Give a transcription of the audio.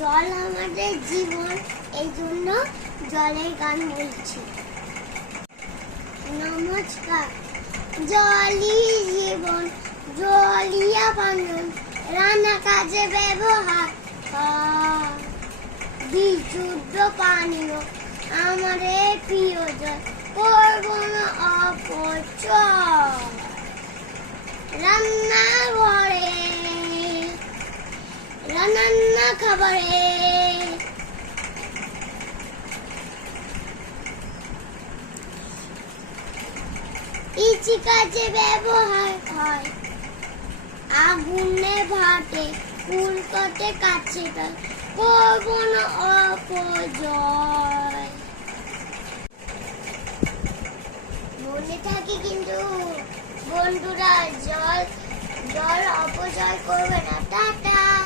জল আমাদের জীবন, এই জন্য জলের গান বলছি। নমস্কার। জলই জীবন, জলই আপন, রান্না কাজে ব্যবহার হয়। বিশুদ্ধ পানীয় আমাদের প্রিয় জল, করব না অপচয়। রান্নাঘরে রান্না খাবারে ইচি কাজে ব্যবহার হয়। আগুনে ভাতে ফুলকতে কাছে করব না অপচয়। মনে থাকে কিন্তু বন্ধুরা, জল অপচয় করবে না। টাটা।